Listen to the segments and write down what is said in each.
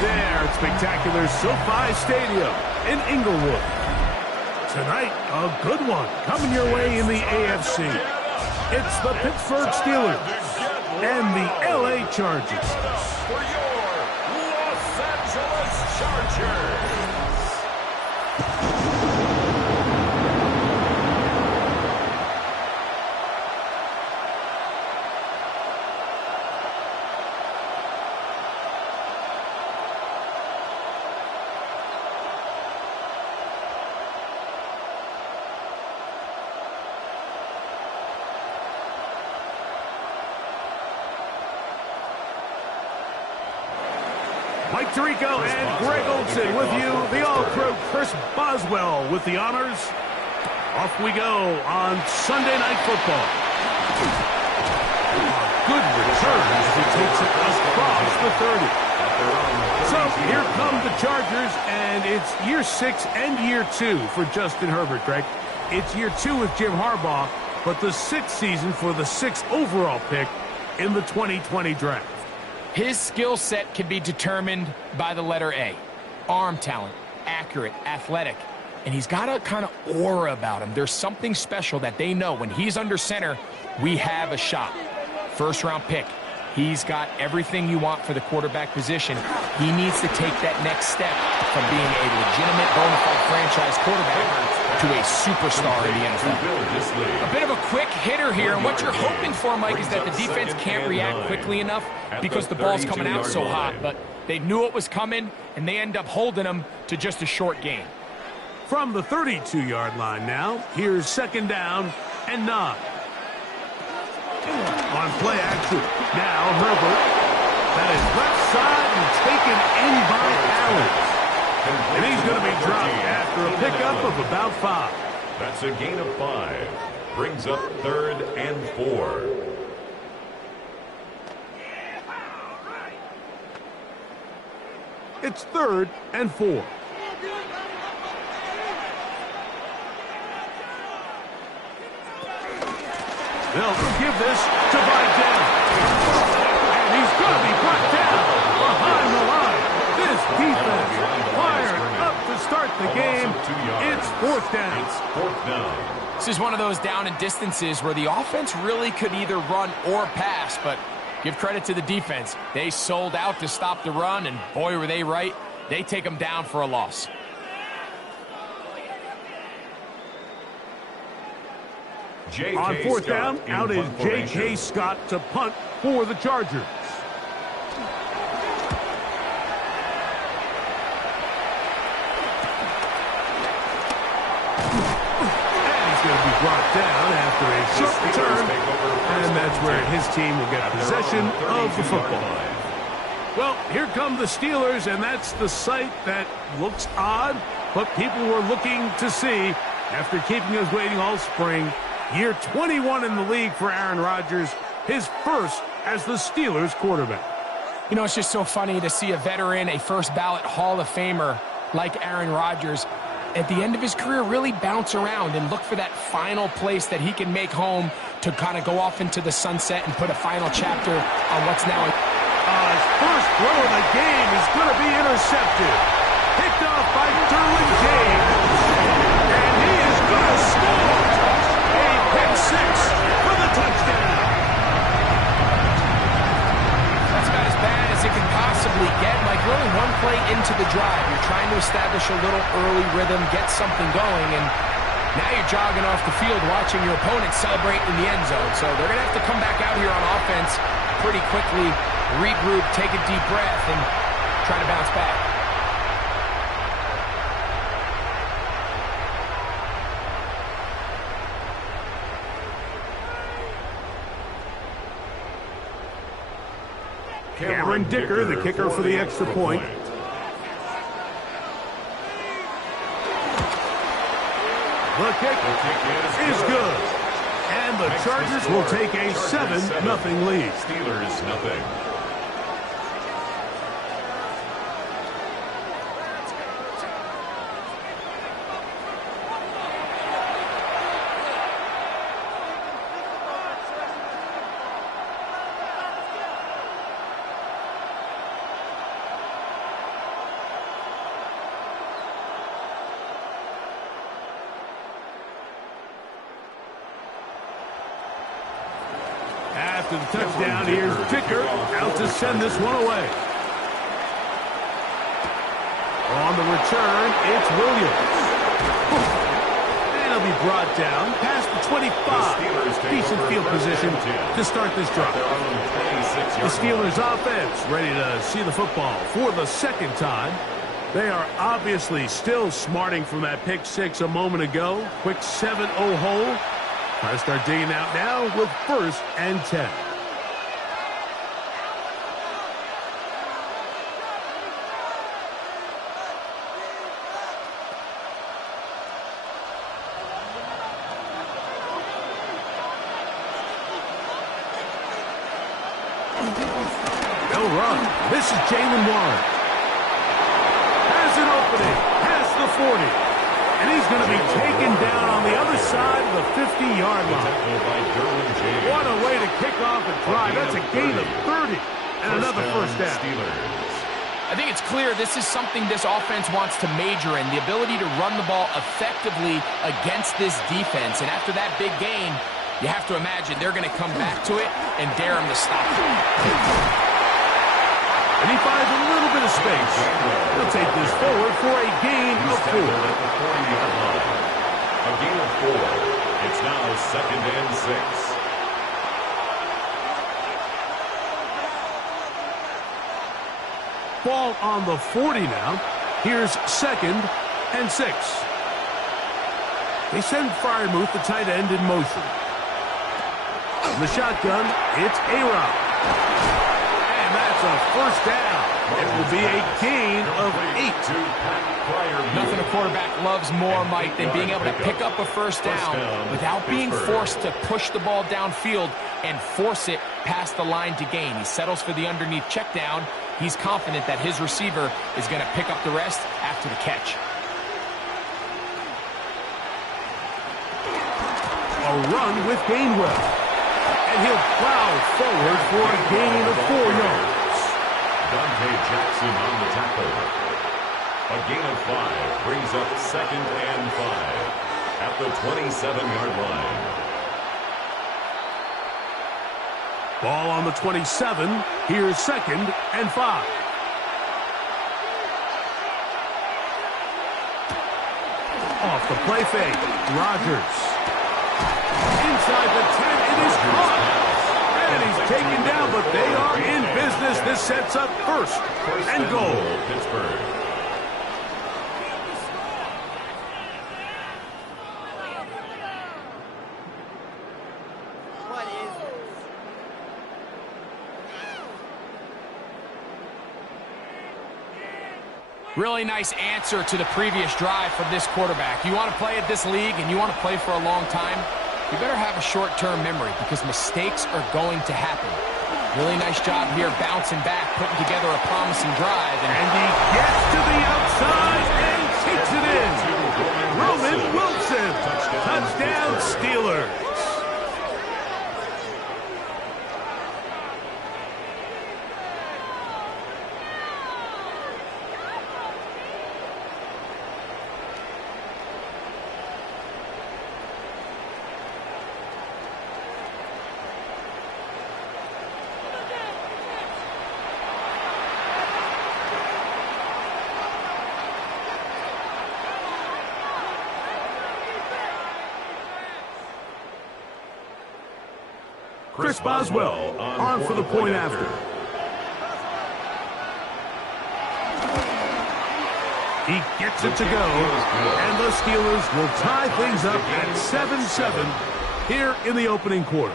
there at spectacular SoFi Stadium in Inglewood. Tonight, a good one coming your way in the AFC. It's the Pittsburgh Steelers and the LA Chargers. For your Los Angeles Chargers. Mike Tirico and Greg Olson with you. The All-Pro Chris Boswell with the honors. Off we go on Sunday Night Football. A good return as he takes it across the 30. So here come the Chargers, and it's year 6 and year 2 for Justin Herbert, Greg. It's year 2 with Jim Harbaugh, but the 6th season for the 6th overall pick in the 2020 draft. His skill set can be determined by the letter A. Arm talent, accurate, athletic. And he's got a kind of aura about him. There's something special that they know when he's under center, we have a shot. First-round pick. He's got everything you want for the quarterback position. He needs to take that next step from being a legitimate bona fide franchise quarterback to a superstar in the NFL. A bit of a quick hitter here, and what you're hoping for, Mike, is that the defense can't react quickly enough because the ball's coming out so hot. But they knew it was coming, and they end up holding them to just a short gain. From the 32-yard line now, here's 2nd down and 9. On play action, now Herbert. That is left side and taken in by Allen. And he's going to be dropped after a pickup of about 5. That's a gain of 5. Brings up 3rd and 4. It's 3rd and 4. They'll give this to Vidal. And he's going to be brought down behind the line. This defense fired up to start the game. It's 4th down. It's 4th down. This is one of those down and distances where the offense really could either run or pass, but give credit to the defense. They sold out to stop the run, and boy, were they right. They take them down for a loss. On 4th down, out is J.K. Scott to punt for the Chargers. And he's going to be brought down after a short return, and that's where his team will get possession of the football. Well, here come the Steelers, and that's the sight that looks odd, but people were looking to see after keeping us waiting all spring. Year 21 in the league for Aaron Rodgers, his first as the Steelers quarterback. You know, it's just so funny to see a veteran, a first-ballot Hall of Famer like Aaron Rodgers, at the end of his career really bounce around and look for that final place that he can make home to kind of go off into the sunset and put a final chapter on what's now his first throw of the game is going to be intercepted. Picked off by Derwin James. And he is going to score. A pick 6 for the touchdown. That's about as bad as it can possibly get. Like, really one play into the drive, you're trying to establish a little early rhythm, get something going, and now you're jogging off the field watching your opponent celebrate in the end zone. So they're going to have to come back out here on offense pretty quickly, regroup, take a deep breath, and try to bounce back. Cameron Dicker, the kicker for the extra point. The kick is good. And the Chargers will take a 7-0 lead. Steelers nothing. after the touchdown. Here's Dicker out to send this one away. On the return, it's Williams. And he'll be brought down past the 25. Decent field position to start this drive. The Steelers offense ready to see the football for the second time. They are obviously still smarting from that pick six a moment ago. Quick 7-0 hole. Try to start digging out now with 1st and 10. They'll run. This is Jalen Warren. Has an opening. Past the 40. And he's going to be taken down on the other side of the 50-yard line. What a way to kick off a drive. That's a gain of 30. And another first down. I think it's clear this is something this offense wants to major in, the ability to run the ball effectively against this defense. And after that big gain, you have to imagine they're going to come back to it and dare him to stop it. And he finds a little bit of space. He'll take this forward for a gain of 4. A gain of 4. It's now 2nd and 6. Ball on the 40 now. Here's 2nd and 6. They send Freiermuth, the tight end, in motion. In the shotgun, it's A-Rob. And that's a first down. It will be a gain of 8. Nothing a quarterback loves more, Mike, than being able to pick up a first down without being forced to push the ball downfield and force it past the line to gain. He settles for the underneath check down. He's confident that his receiver is going to pick up the rest after the catch. A run with Gainwell. And he'll plow forward for a gain of 4 yards. Dante Jackson on the tackle. A gain of 5 brings up 2nd and 5 at the 27-yard line. Ball on the 27. Here's 2nd and 5. Off the play fake. Rodgers. Inside the 10. It is caught. And he's taken down, but they are in business. This sets up 1st and goal. Pittsburgh. Really nice answer to the previous drive from this quarterback. You want to play at this league and you want to play for a long time, you better have a short-term memory because mistakes are going to happen. Really nice job here bouncing back, putting together a promising drive. And he gets to the outside and takes it in. Roman Wilson. Touchdown, Steelers. Chris Boswell on for the point after. He gets it to go, and the Steelers will tie things up at 7-7 here in the opening quarter.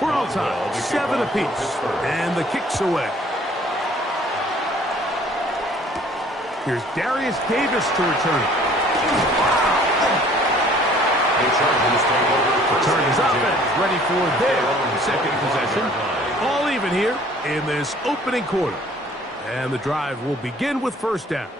We're all tied, 7 apiece, and the kick's away. Here's Darius Davis to return it. The Chargers offense ready for their second possession. All even here in this opening quarter. And the drive will begin with first down.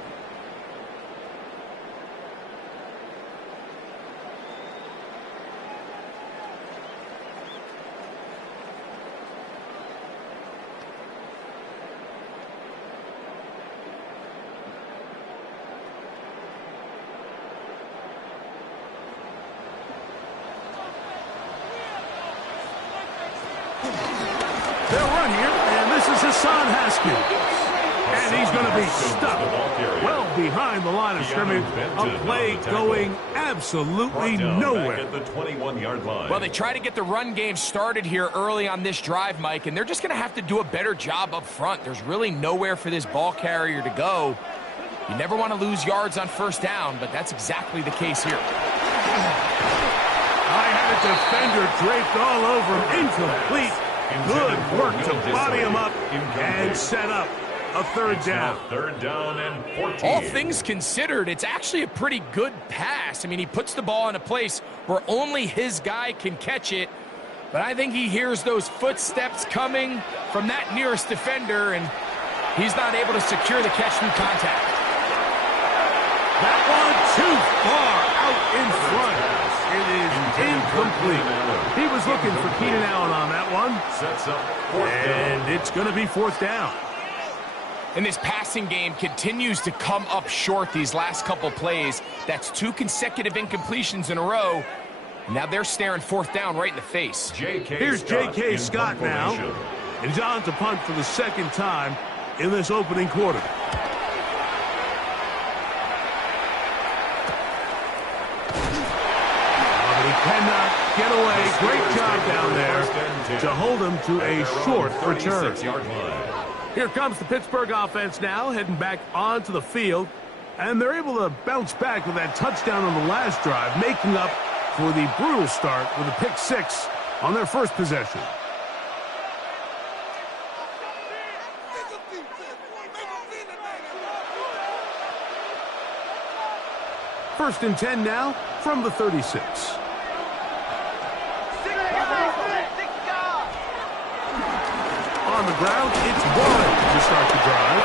They'll run here, and this is Hassan Haskins. And he's going to be stuck well behind the line of scrimmage. A play going absolutely nowhere. At the 21-yard line. Well, they try to get the run game started here early on this drive, Mike, and they're just going to have to do a better job up front. There's really nowhere for this ball carrier to go. You never want to lose yards on first down, but that's exactly the case here. I had a defender draped all over him. Incomplete. Good work to body him up and set up a third down. Third down and 14. All things considered, it's actually a pretty good pass. I mean, he puts the ball in a place where only his guy can catch it. But I think he hears those footsteps coming from that nearest defender, and he's not able to secure the catch through contact. That one too far out in front. It is incomplete. He was looking for Keenan Allen on that one. Sets up fourth down. And it's going to be fourth down. And this passing game continues to come up short these last couple plays. That's 2 consecutive incompletions in a row. Now they're staring fourth down right in the face. Here's J.K. Scott now. And he's on to punt for the second time in this opening quarter. Cannot get away. Great job down there to hold him to a short return. Here comes the Pittsburgh offense now, heading back onto the field. And they're able to bounce back with that touchdown on the last drive, making up for the brutal start with a pick 6 on their first possession. First and 10 now from the 36. On the ground, it's Warren to start the drive.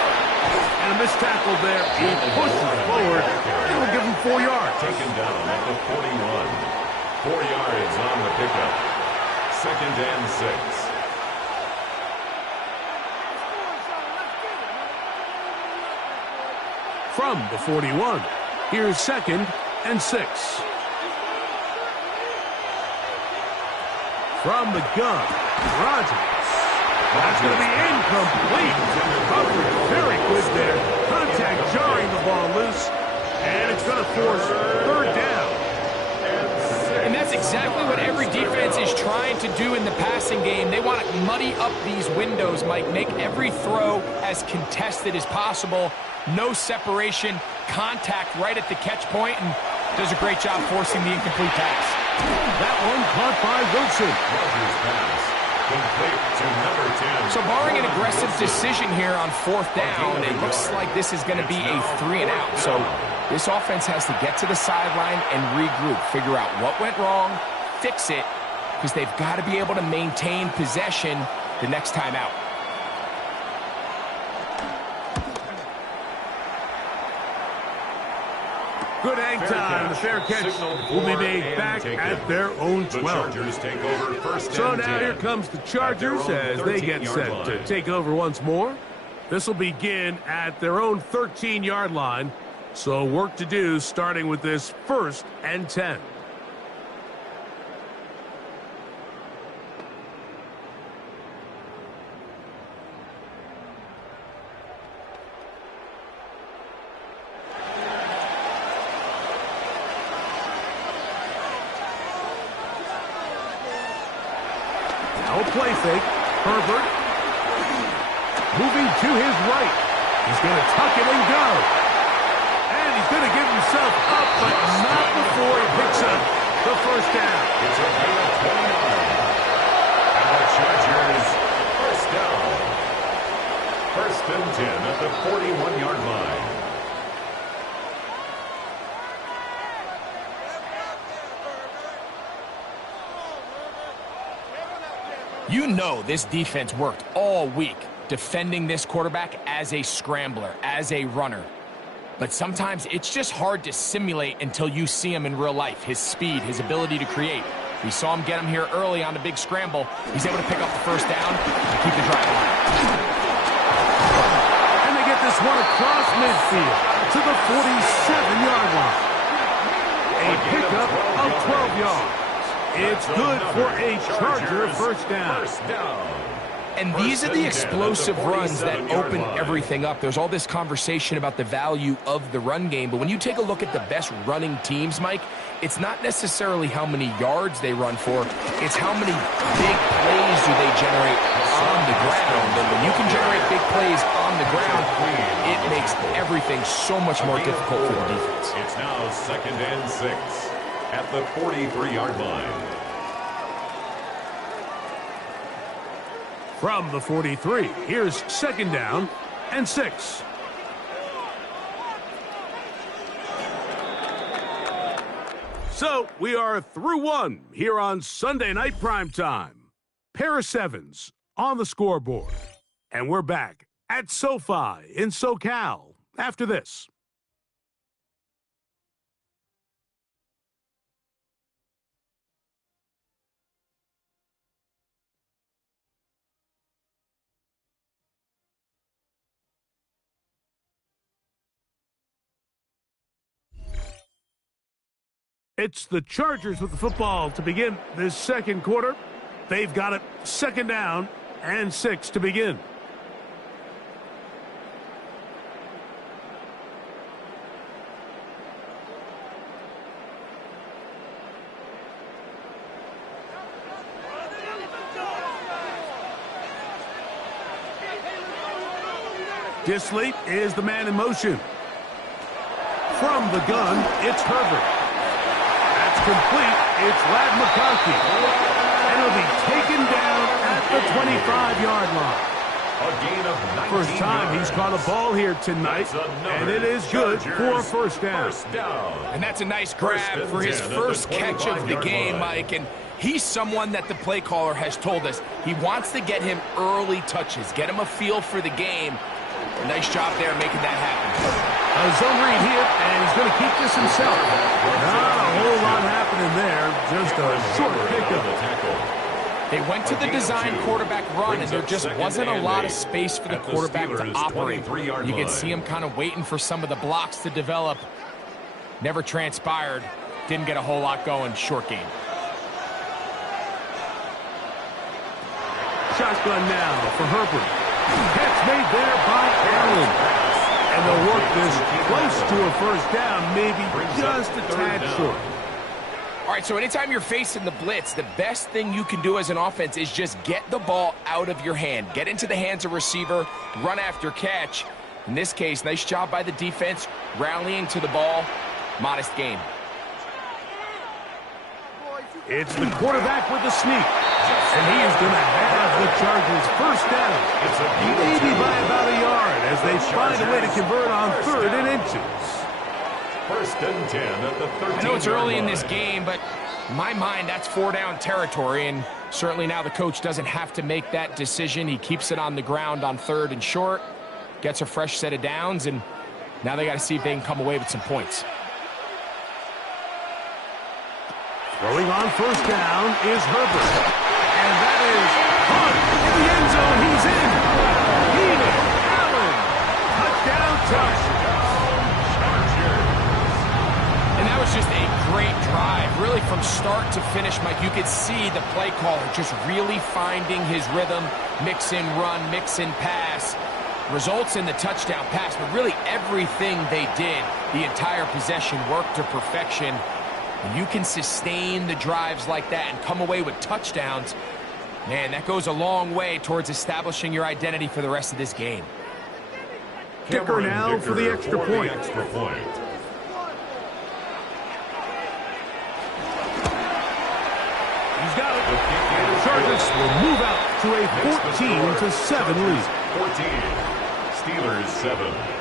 And a missed tackle there. He pushes forward. It will give him 4 yards. Taken down at the 41. 4 yards on the pickup. Second and 6. From the 41, here's second and 6. From the gun, Rogers. That's going to be incomplete. Coverage very good there. Contact jarring the ball loose. And it's going to force third down. And that's exactly what every defense is trying to do in the passing game. They want to muddy up these windows, Mike. Make every throw as contested as possible. No separation. Contact right at the catch point, and does a great job forcing the incomplete pass. That one caught by Wilson. Rogers pass. Complete to number 10. So barring an aggressive decision here on fourth down, it looks like this is going to be a 3 and out. So this offense has to get to the sideline and regroup, figure out what went wrong, fix it, because they've got to be able to maintain possession the next time out. Good hang time. The fair catch will be made back at their own 12. The Chargers take over first So and now 10. here comes the Chargers as they get set to take over once more. This will begin at their own 13-yard line. So work to do starting with this first and 10. Now a play fake. Herbert moving to his right. He's going to tuck it and go. And he's going to give himself up, but not before he picks up the first down. It's a gain of 29. And the Chargers first down. First and 10 at the 41-yard line. You know this defense worked all week defending this quarterback as a scrambler, as a runner. But sometimes it's just hard to simulate until you see him in real life. His speed, his ability to create. We saw him get him here early on the big scramble. He's able to pick up the first down and keep the drive alive. And they get this one across midfield to the 47-yard line. A pickup of 12 yards. It's good for a Charger first down. And these are the explosive runs that open everything up. There's all this conversation about the value of the run game, but when you take a look at the best running teams, Mike, it's not necessarily how many yards they run for, it's how many big plays do they generate on the ground. And when you can generate big plays on the ground, it makes everything so much more difficult for the defense. It's now 2nd and 6 at the 43-yard line. From the 43, here's 2nd down and 6. So we are through one here on Sunday Night Primetime. Pair of sevens on the scoreboard. And we're back at SoFi in SoCal after this. It's the Chargers with the football to begin this second quarter. They've got it 2nd down and 6 to begin. Disley is the man in motion. From the gun, it's Herbert. Complete, it's Lad McConkey. And it'll be taken down at the 25-yard line. A gain of 19 First time yards. he's caught a ball here tonight, and it is good for a first down. And that's a nice grab for his first catch of the game, Mike. And he's someone that the play caller has told us he wants to get him early touches, get him a feel for the game. A nice job there making that happen. A zone read here, and he's going to keep this himself. Not a whole lot happening there, just a short pickup. They went to the design quarterback run, and there just wasn't a lot of space for the quarterback to operate. You can see him kind of waiting for some of the blocks to develop. Never transpired. Didn't get a whole lot going. Short game. Shotgun now for Herbert. Catch made there by Allen. And they'll work this close to a first down, maybe just a tad short. All right, so anytime you're facing the blitz, the best thing you can do as an offense is just get the ball out of your hand. Get into the hands of receiver, run after catch. In this case, nice job by the defense, rallying to the ball. Modest gain. It's the quarterback with the sneak. And he is going to have the Chargers first down. Maybe by about a yard as they find a way to convert on 3rd and inches. 1st and 10 at the 13th. I know it's early in this game, but in my mind, that's 4-down territory. And certainly now the coach doesn't have to make that decision. He keeps it on the ground on 3rd and short, gets a fresh set of downs, and now they got to see if they can come away with some points. Throwing on first down is Herbert. And that is caught in the end zone. He's in. Keenan Allen. Touchdown, And that was just a great drive. Really from start to finish, Mike, you could see the play caller just really finding his rhythm. Mix in run, mix in pass. Results in the touchdown pass, but really everything they did, the entire possession worked to perfection. And you can sustain the drives like that and come away with touchdowns. Man, that goes a long way towards establishing your identity for the rest of this game. Dicker now for the extra point. He's got it. And the Chargers will move out to a 14-7 lead. 14. Steelers 7.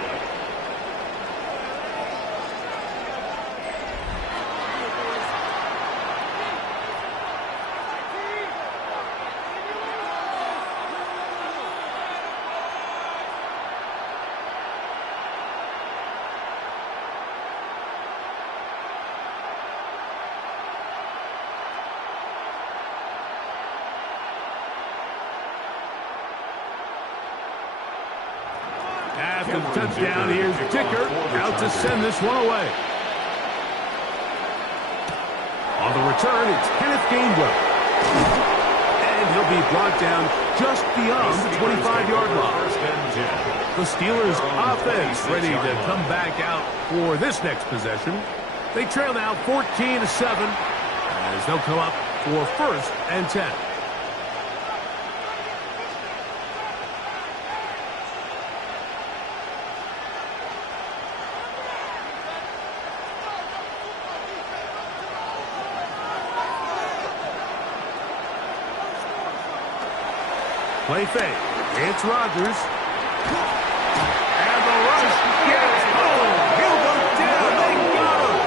After the touchdown, here's Dicker out to send this one away. On the return, it's Kenneth Gainwell. And he'll be brought down just beyond the 25-yard line. The Steelers' offense ready to come back out for this next possession. They trail now 14-7 as they'll come up for 1st and 10. Play fake. It's Rodgers. And the rush gets home. He'll go down. They got him.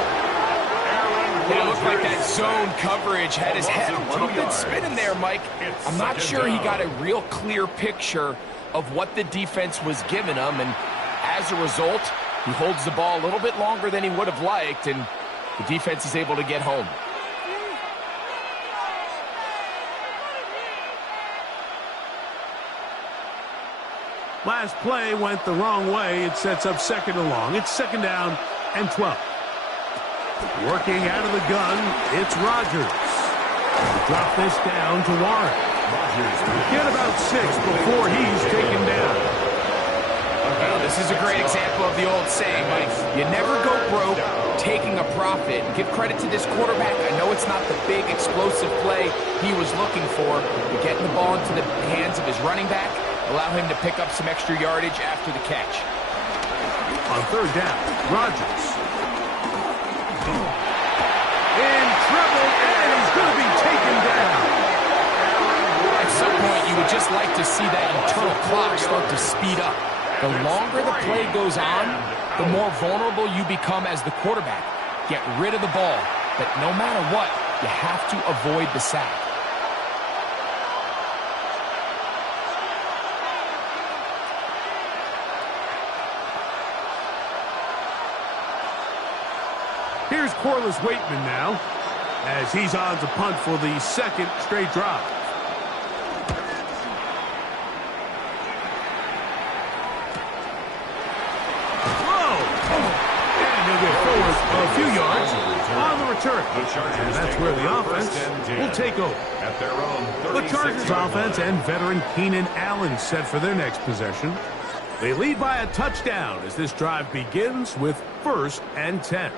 It looked like that zone coverage had his head a little bit spinning there, Mike. I'm not sure he got a real clear picture of what the defense was giving him, and as a result, he holds the ball a little bit longer than he would have liked, and the defense is able to get home. Last play went the wrong way. It sets up 2nd and long. It's 2nd down and 12. Working out of the gun, it's Rodgers. Drop this down to Warren. Get about 6 before he's taken down. Well, this is a great example of the old saying, Mike. You never go broke taking a profit. Give credit to this quarterback. I know it's not the big explosive play he was looking for, but getting the ball into the hands of his running back, allow him to pick up some extra yardage after the catch. On 3rd down, Rodgers. In trouble, and he's going to be taken down. At some point, you would just like to see that internal clock start to speed up. The longer the play goes on, the more vulnerable you become as the quarterback. Get rid of the ball, but no matter what, you have to avoid the sack. Here's Corliss Waitman now, as he's on to punt for the 2nd straight drive. Whoa! And he'll get forward a few yards on the return. And that's where the offense will take over. The Chargers offense and veteran Keenan Allen set for their next possession. They lead by a touchdown as this drive begins with 1st and 10.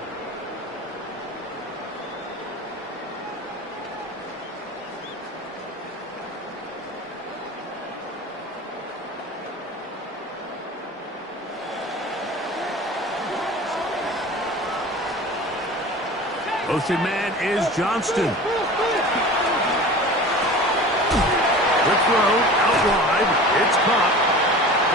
Motion man is Johnston. Quick throw, out wide. It's caught.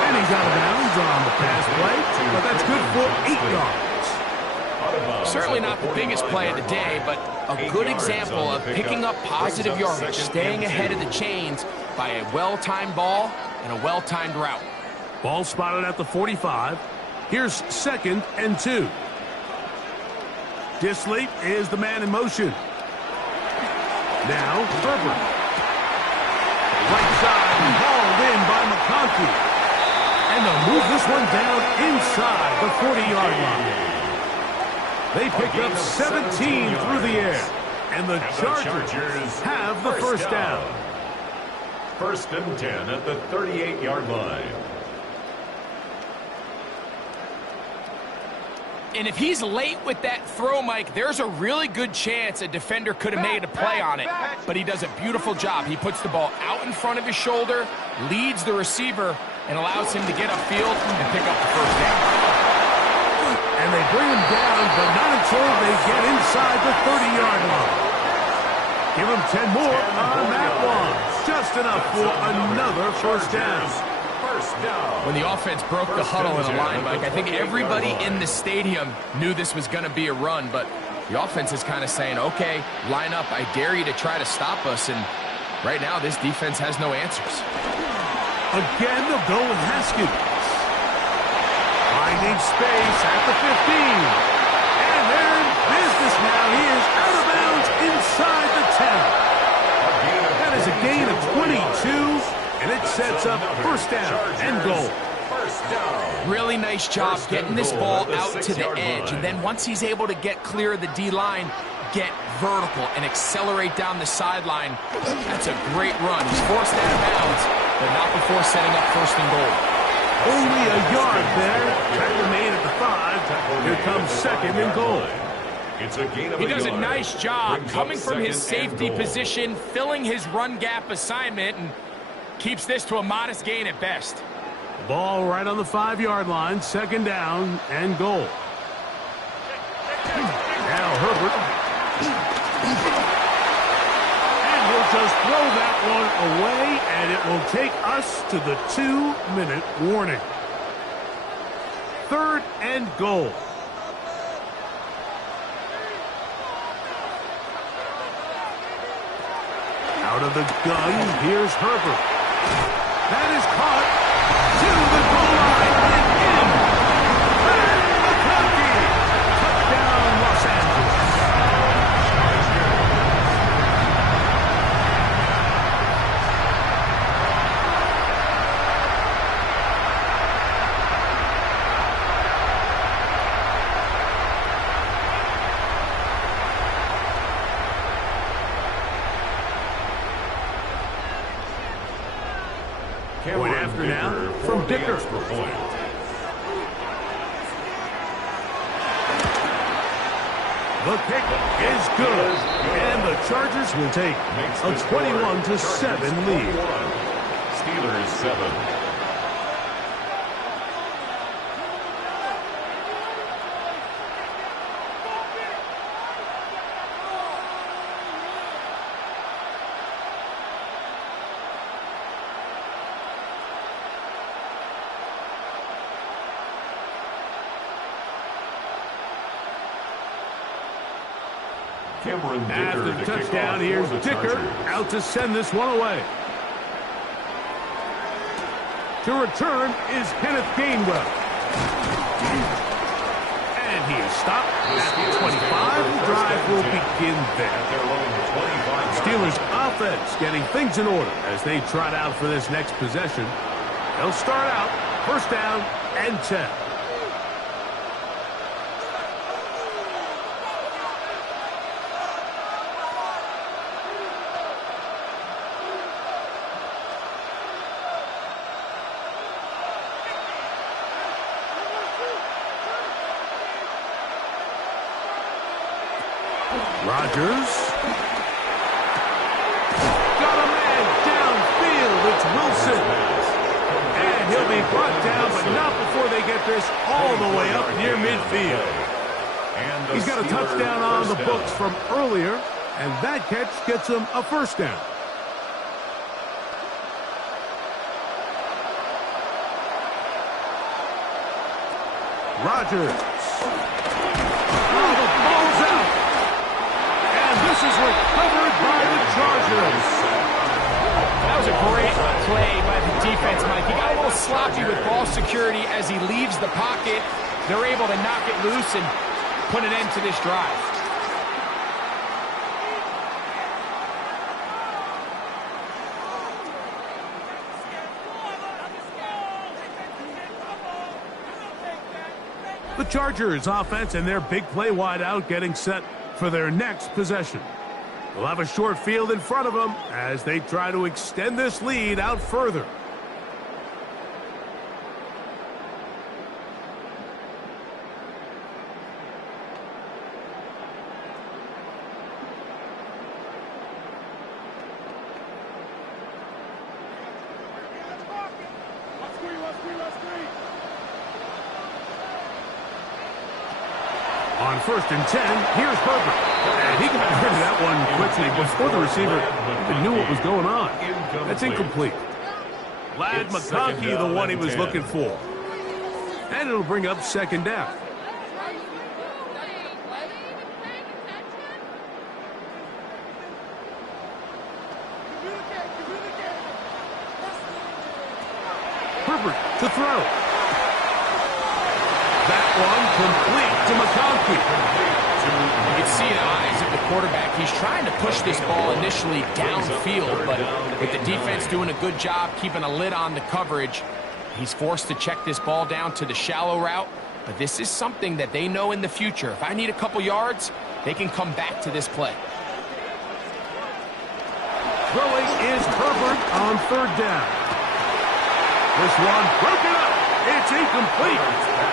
And he's out of bounds on the pass play, but that's good for 8 yards. Certainly not the biggest play of the day, but a good example of picking up positive yardage, staying ahead of the chains by a well-timed ball and a well-timed route. Ball spotted at the 45. Here's 2nd and 2. Disley is the man in motion. Now, Herbert. Right side, hauled in by McConkey. And they'll move this one down inside the 40-yard line. They pick up 17 through the air. And the Chargers have the 1st down. 1st and 10 at the 38-yard line. And if he's late with that throw, Mike, there's a really good chance a defender could have made a play on it. But he does a beautiful job. He puts the ball out in front of his shoulder, leads the receiver, and allows him to get upfield and pick up the 1st down. And they bring him down, but not until they get inside the 30-yard line. Give him 10 more on that one. Just enough for another 1st down. When the offense broke the huddle in a line, Mike, I think everybody in the stadium knew this was going to be a run, but the offense is kind of saying, okay, line up, I dare you to try to stop us, and right now this defense has no answers. Again, they'll go with Haskins. Finding space at the 15. And they're in business now. He is out of bounds inside the 10. That is a gain of 22. And it sets up 1st down and goal. First down. Really nice job getting this ball out to the edge. And then once he's able to get clear of the D-line, get vertical and accelerate down the sideline. That's a great run. He's forced out of bounds, but not before setting up first and goal. Only a yard there. Tackle made at the 5. Here comes second and goal. It's a gain of He a does a yard. nice job Brings coming up from his second and safety goal. position, filling his run gap assignment, and keeps this to a modest gain at best. Ball right on the 5-yard line. Second down and goal. Now Herbert. And he'll just throw that one away, and it will take us to the 2-minute warning. Third and goal. Out of the gun, here's Herbert. That is caught to the goal line and in. Pat McConkey. Touchdown, Los Angeles. Point after now from Dicker. The kick is good, and the Chargers will take a 21-7 lead. Steelers 7. After the touchdown, here's Dicker out to send this one away. To return is Kenneth Gainwell. And he is stopped at the 25. The drive will begin there. Steelers offense getting things in order as they trot out for this next possession. They'll start out first down and 10. Rodgers. Got a man downfield. It's Wilson. And he'll be brought down, but not before they get this all the way up near midfield. He's got a touchdown on the books from earlier, and that catch gets him a first down. Rodgers. Oh, the ball's out. This is recovered by the Chargers. That was a great play by the defense, Mike. He got a little sloppy with ball security as he leaves the pocket. They're able to knock it loose and put an end to this drive. The Chargers offense and their big play wideout getting set for their next possession. They'll have a short field in front of them as they try to extend this lead out further. On first and 10, here's Herbert. And he got rid of that one quickly before the receiver even knew what was going on. That's incomplete. Lad McConkey, the one he was looking for. And it'll bring up second down. Herbert to throw. That one complete to McConkey. You can see in the eyes of the quarterback, he's trying to push this ball initially downfield, but with the defense doing a good job keeping a lid on the coverage, He's forced to check this ball down to the shallow route, but this is something that they know in the future. If I need a couple yards, they can come back to this play. Throwing is Herbert on third down. This one broken up. It's incomplete.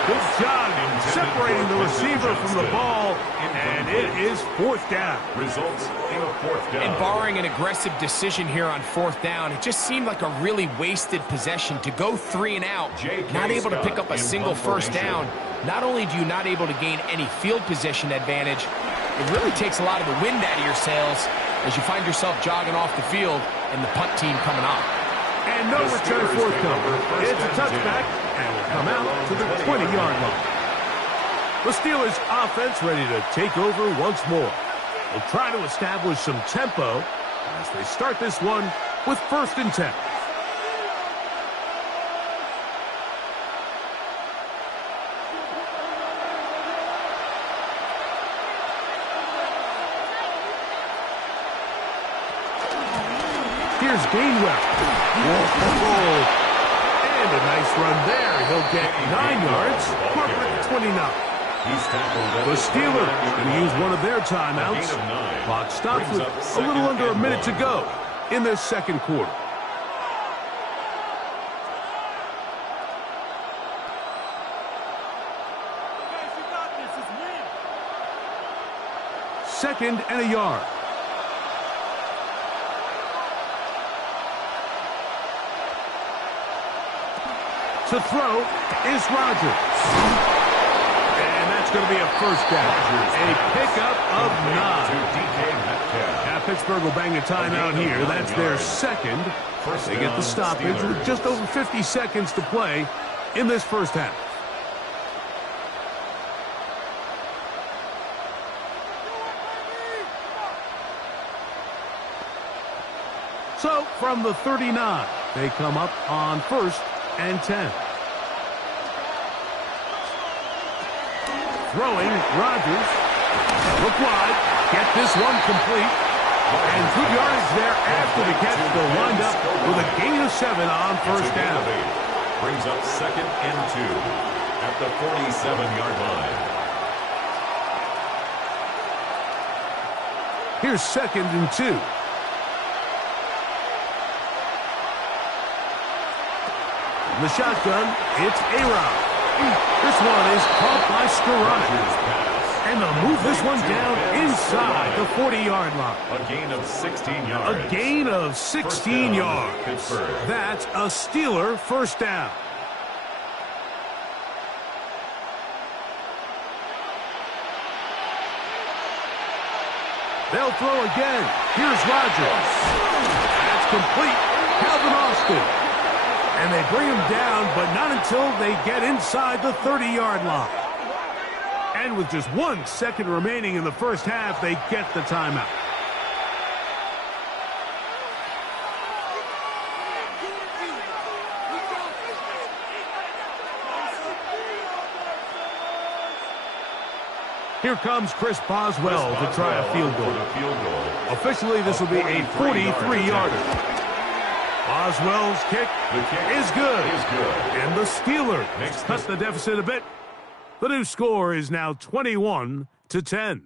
Good job separating the receiver from the ball, and it is fourth down. Results in a fourth down. And barring an aggressive decision here on fourth down, it just seemed like a really wasted possession to go 3 and out, not able to pick up a single first down. Not only do you not able to gain any field position advantage, it really takes a lot of the wind out of your sails as you find yourself jogging off the field and the punt team coming on. And no return forthcoming. It's a touchback, and will come out to the 20-yard line. The Steelers' offense ready to take over once more. They'll try to establish some tempo as they start this one with 1st and 10. Here's Gainwell. Whoa. And a nice run there. He'll get 9 yards. Corporate 29. The Steelers going to use one of their timeouts. Clock stops with a little under a minute to go in this second quarter. Second and a yard. To throw is Rodgers. And that's going to be a first down. A pickup of 9. Now Pittsburgh will bang a timeout here. That's their second. They get the stoppage with just over 50 seconds to play in this first half. So from the 39, they come up on 1st and 10. Throwing, Rodgers. Look wide. Get this one complete. And good yardage there after the catch. They'll wind up with a gain of 7 on first down. Brings up 2nd and 2 at the 47-yard line. Here's 2nd and 2. The shotgun, it's A-Rod. This one is caught by Scarani. And they'll move this one down inside the 40-yard line. A gain of 16 yards. A gain of 16 yards. Pittsburgh. That's a Steeler first down. They'll throw again. Here's Rodgers. That's complete. Calvin Austin. And they bring him down, but not until they get inside the 30-yard line. And with just 1 second remaining in the first half, they get the timeout. Here comes Chris Boswell to try a field goal. Officially, this will be a 43-yarder. Boswell's kick is good. And the Steelers cut the deficit a bit. The new score is now 21-10.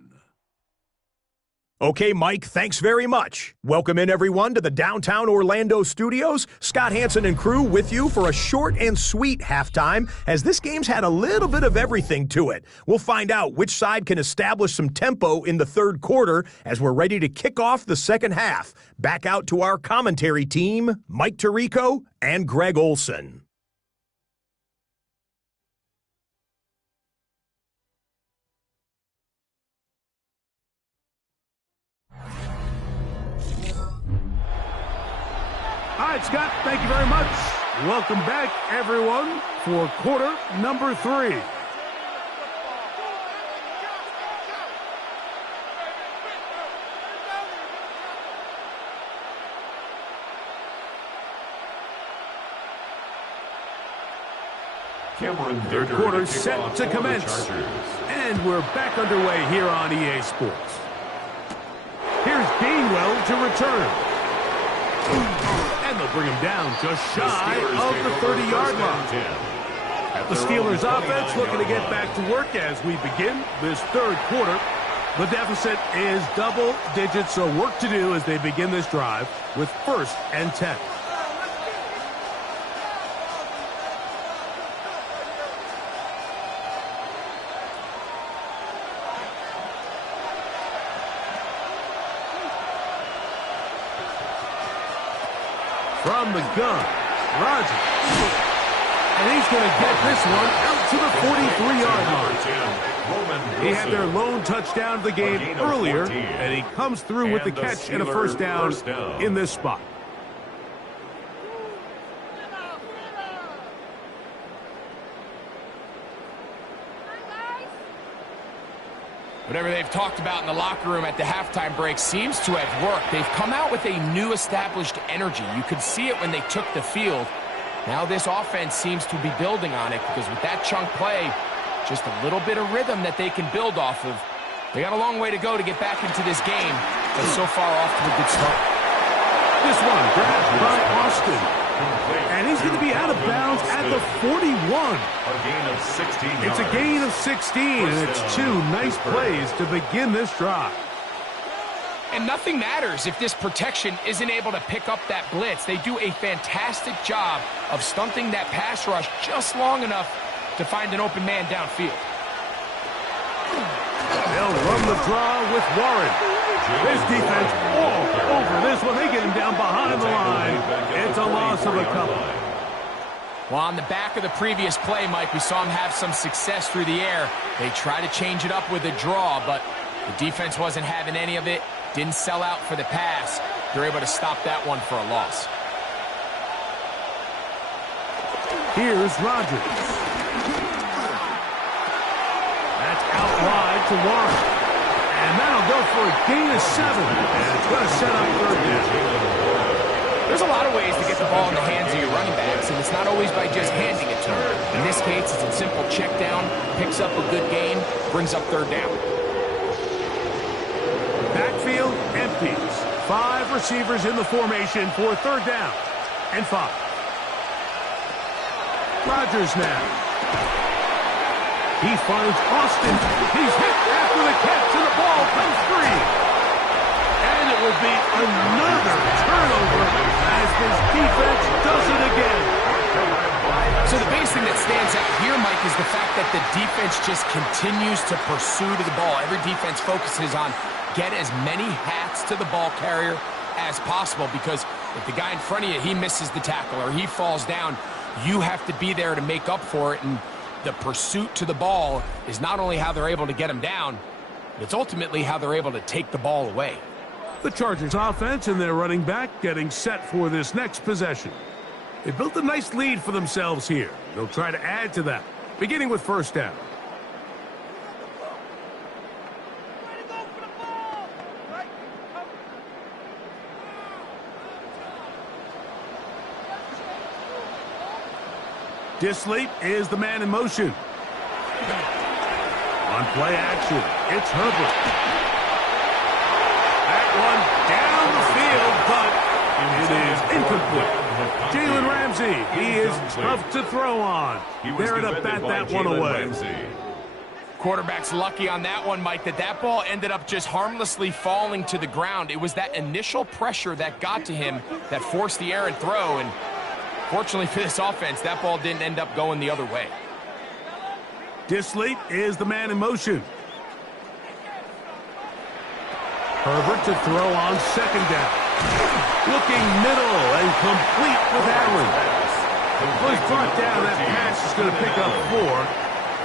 Okay, Mike, thanks very much. Welcome in, everyone, to the downtown Orlando studios. Scott Hansen and crew with you for a short and sweet halftime, as this game's had a little bit of everything to it. We'll find out which side can establish some tempo in the third quarter as we're ready to kick off the second half. Back out to our commentary team, Mike Tirico and Greg Olson. All right, Scott, thank you very much. Welcome back, everyone, for quarter number 3. Third quarter set to commence. And we're back underway here on EA Sports. Here's Gainwell to return. And and they'll bring him down just shy of the 30-yard line. The Steelers offense looking to get back to work as we begin this third quarter. The deficit is double digits, so work to do as they begin this drive with 1st and 10. From the gun, Rodgers. And he's going to get this one out to the 43-yard line. He had their lone touchdown of the game earlier, and he comes through with the catch and a first down in this spot. Whatever they've talked about in the locker room at the halftime break seems to have worked. They've come out with a new established energy. You could see it when they took the field. Now this offense seems to be building on it because with that chunk play, just a little bit of rhythm that they can build off of. They got a long way to go to get back into this game, but so far off to a good start. This one grabbed by Austin. And he's going to be out of bounds at the 41. A gain of 16 yards. It's a gain of 16, and it's 2 nice plays to begin this drive. And nothing matters if this protection isn't able to pick up that blitz. They do a fantastic job of stunting that pass rush just long enough to find an open man downfield. They'll run the draw with Warren. This defense all over this one. They get him down behind the line. It's a loss of a couple. Well, on the back of the previous play, Mike, we saw him have some success through the air. They try to change it up with a draw, but the defense wasn't having any of it. Didn't sell out for the pass. They're able to stop that one for a loss. Here's Rodgers. That's out wide to Warren. And that'll go for a gain of 7. And it's going to set up 3rd down. There's a lot of ways to get the ball in the hands of your running backs, and it's not always by just handing it to them. In this case, it's a simple check down, picks up a good gain, brings up 3rd down. Backfield empties. 5 receivers in the formation for 3rd down and 5. Rodgers now. He finds Austin. He's hit after the catch, and the ball comes free. And it will be another turnover as this defense does it again. So the biggest thing that stands out here, Mike, is the fact that the defense just continues to pursue to the ball. Every defense focuses on get as many hats to the ball carrier as possible, because if the guy in front of you, he misses the tackle or he falls down, you have to be there to make up for it. And the pursuit to the ball is not only how they're able to get him down, but it's ultimately how they're able to take the ball away. The Chargers offense and their running back getting set for this next possession. They built a nice lead for themselves here. They'll try to add to that, beginning with 1st down. Disley is the man in motion. On play action, it's Herbert. That one down the field, but it is incomplete. Jalen Ramsey, he is tough to throw on. They're to bat that one away. Quarterback's lucky on that one, Mike, that ball ended up just harmlessly falling to the ground. It was that initial pressure that got to him that forced the errant throw, and fortunately for this offense, that ball didn't end up going the other way. Disley is the man in motion. Herbert to throw on 2nd down. Looking middle and complete with Allen. Well, he's brought down. That pass is going to pick up 4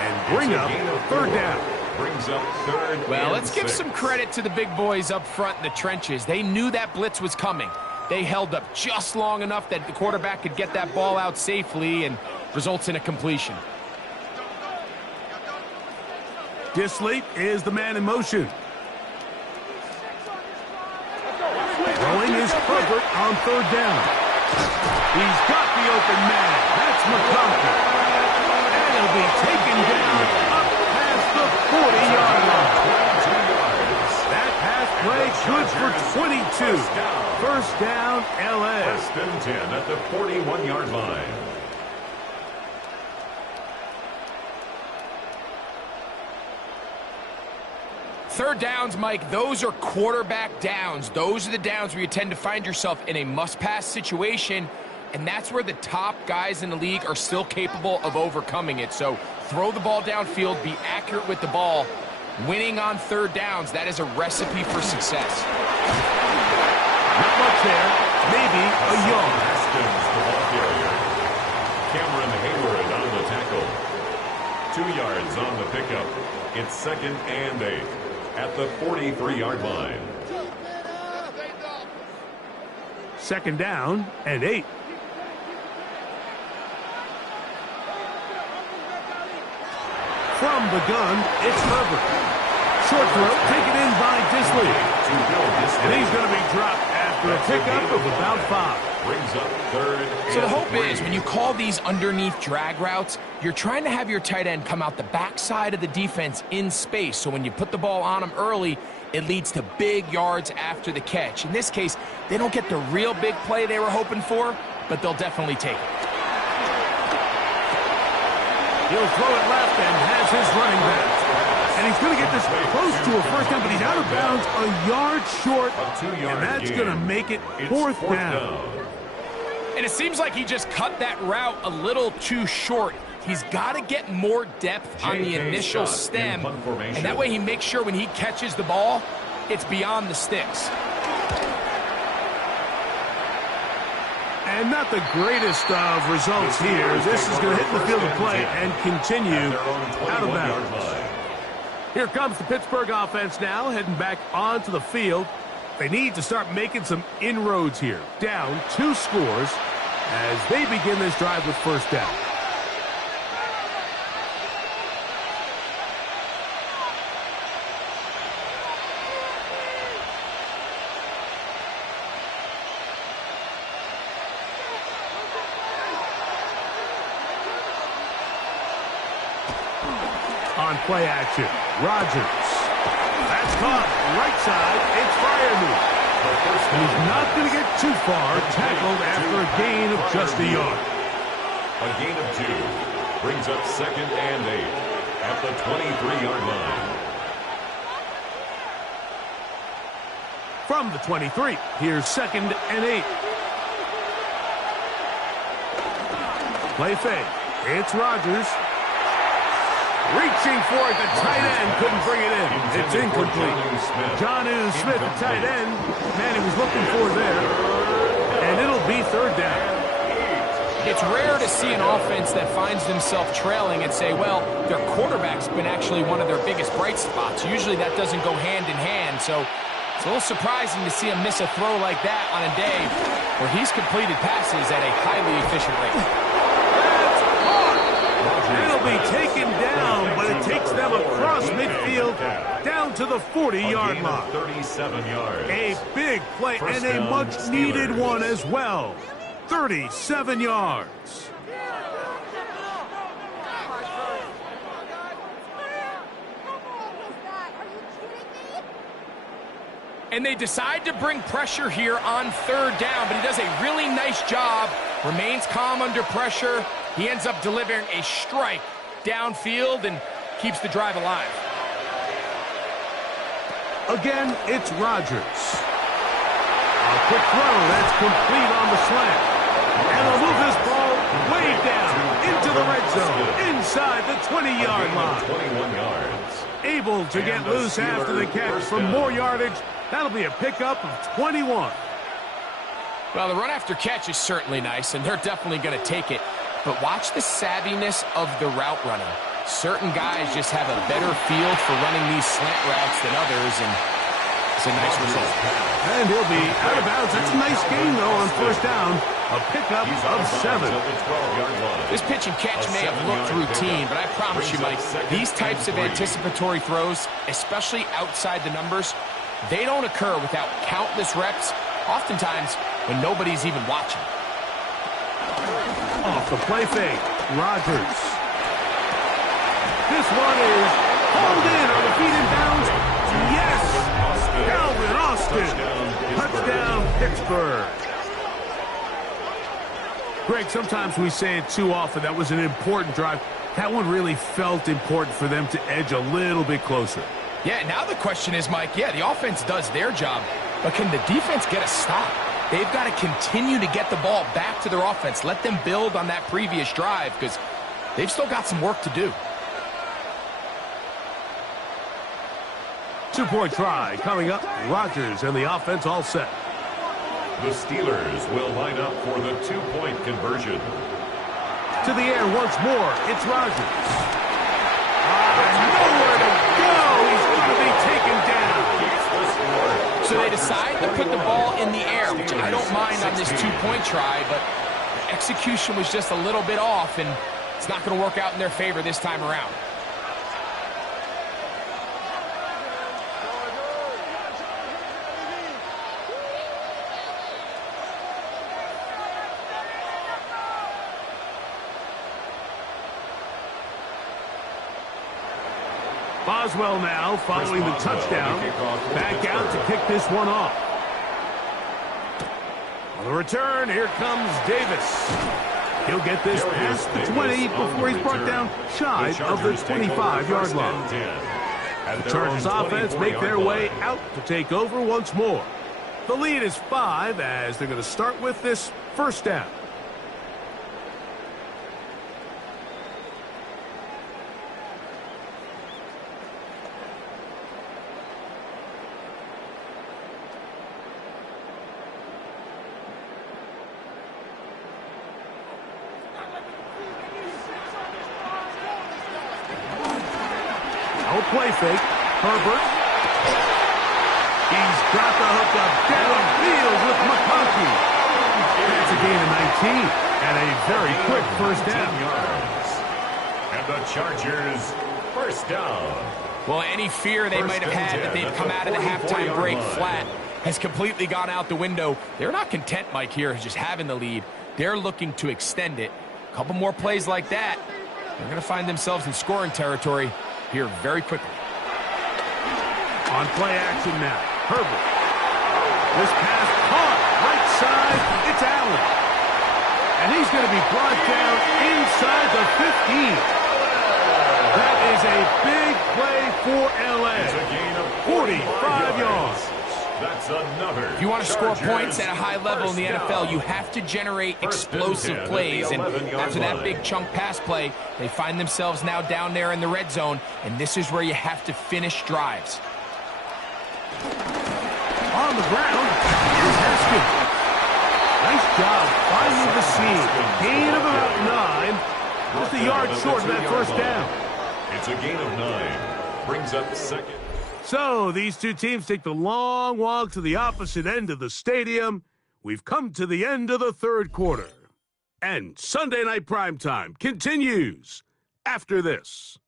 and bring up 3rd down. Brings up 3rd. Well, let's give some credit to the big boys up front in the trenches. They knew that blitz was coming. They held up just long enough that the quarterback could get that ball out safely and results in a completion. Disley is the man in motion. Throwing is Herbert on 3rd down. He's got the open man. That's McConkey. And he'll be taken down up past the 40-yard line. That pass play good for 2. First down, L.A. First and 10 at the 41-yard line. Third downs, Mike, those are quarterback downs. Those are the downs where you tend to find yourself in a must-pass situation, and that's where the top guys in the league are still capable of overcoming it. So throw the ball downfield, be accurate with the ball. Winning on third downs, that is a recipe for success. Not much there. Maybe a yard. Haskins, the ball carrier. Cameron Hayward on the tackle. 2 yards on the pickup. It's second and 8 at the 43-yard line. Second down and 8. From the gun, it's Herbert. Short throw, taken in by Disley. And he's going to be dropped after a pickup of about 5. Brings up third. So the hope is when you call these underneath drag routes, you're trying to have your tight end come out the backside of the defense in space. So when you put the ball on him early, it leads to big yards after the catch. In this case, they don't get the real big play they were hoping for, but they'll definitely take it. He'll throw it left and has his running back. And he's going to get this close to a first down, but he's out of bounds a yard short, and that's going to make it fourth down. And it seems like he just cut that route a little too short. He's got to get more depth on the initial stem, and that way he makes sure when he catches the ball, it's beyond the sticks. And not the greatest of results here. This is going to hit the field of play and continue out of bounds. Here comes the Pittsburgh offense now, heading back onto the field. They need to start making some inroads here. Down 2 scores as they begin this drive with first down. On play action, Rodgers. That's caught right side. It's Firemove. He's not going to get too far. Tackled after a gain of just a yard. A gain of 2 brings up second and 8 at the 23-yard line. From the 23, here's second and 8. Play fake. It's Rodgers. Reaching for it, the tight end couldn't bring it in. It's incomplete. Jonnu Smith, the tight end, man, he was looking for there. And it'll be third down. It's rare to see an offense that finds themselves trailing and say, well, their quarterback's been actually one of their biggest bright spots. Usually that doesn't go hand in hand, so it's a little surprising to see him miss a throw like that on a day where he's completed passes at a highly efficient rate. It'll be taken down, but it takes them across midfield down to the 40-yard line. 37 yards. A big play and a much-needed one as well. 37 yards. And they decide to bring pressure here on third down, but he does a really nice job, remains calm under pressure. He ends up delivering a strike downfield and keeps the drive alive. Again, it's Rodgers. A quick throw, that's complete on the slant. And they'll move this ball way down into the red zone, inside the 20-yard line. 21 yards. Able to get loose after the catch for more yardage. That'll be a pickup of 21. Well, the run after catch is certainly nice, and they're definitely going to take it. But watch the savviness of the route running. Certain guys just have a better feel for running these slant routes than others, and it's a nice result. And he'll be out of bounds. That's a nice gain, though, on first down. A pickup of 7. This pitch and catch may have looked routine, but I promise you, Mike, these types of anticipatory throws, especially outside the numbers, they don't occur without countless reps, oftentimes when nobody's even watching. Off the play fake, Rodgers. This one is hauled in on the feet in bounds. Yes! Calvin Austin. Touchdown. Touchdown, Pittsburgh. Greg, sometimes we say it too often. That was an important drive. That one really felt important for them to edge a little bit closer. Yeah, now the question is, Mike, yeah, the offense does their job, but can the defense get a stop? They've got to continue to get the ball back to their offense. Let them build on that previous drive because they've still got some work to do. Two-point try coming up. Rodgers and the offense all set. The Steelers will line up for the two-point conversion. To the air once more. It's Rodgers. Nowhere to go. He's going to be taken down. So they decide to put the ball in the air, which I don't mind on this two-point try, but the execution was just a little bit off, and it's not going to work out in their favor this time around. Boswell now following the touchdown. Back out to kick this one off. On the return, here comes Davis. He'll get this past the 20 before he's brought down shy of the 25-yard line. The Chargers offense make their way out to take over once more. The lead is 5 as they're going to start with this first down. Play fake. Herbert. He's got the hook up downfield with McConkey. That's a gain of 19 and a very quick first down. And the Chargers first down. Well, any fear they might have had that they'd come out of the halftime break flat has completely gone out the window. They're not content, Mike, here just having the lead. They're looking to extend it. A couple more plays like that, they're going to find themselves in scoring territory here very quickly. On play action now, Herbert. This pass caught right side. It's Allen. And he's going to be brought down inside the 15. That is a big play for LA. It's a gain of 45 yards. That's another. If you want to score points at a high level in the NFL, you have to generate explosive plays. And after that big chunk pass play, they find themselves now down there in the red zone. And this is where you have to finish drives. On the ground is Haskins. Nice job finding the seam. Gain of about 9. Just a yard short of that first down. It's a gain of 9. Brings up second. So these two teams take the long walk to the opposite end of the stadium. We've come to the end of the third quarter. And Sunday Night Primetime continues after this.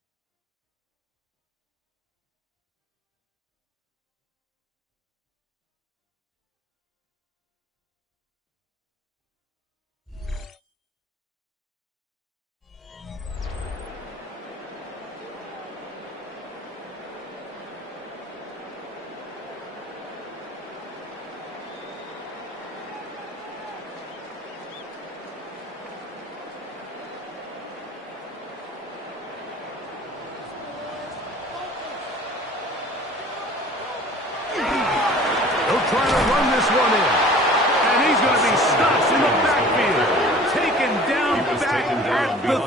Trying to run this one in. And he's going to be stopped in the backfield. Taken down back at the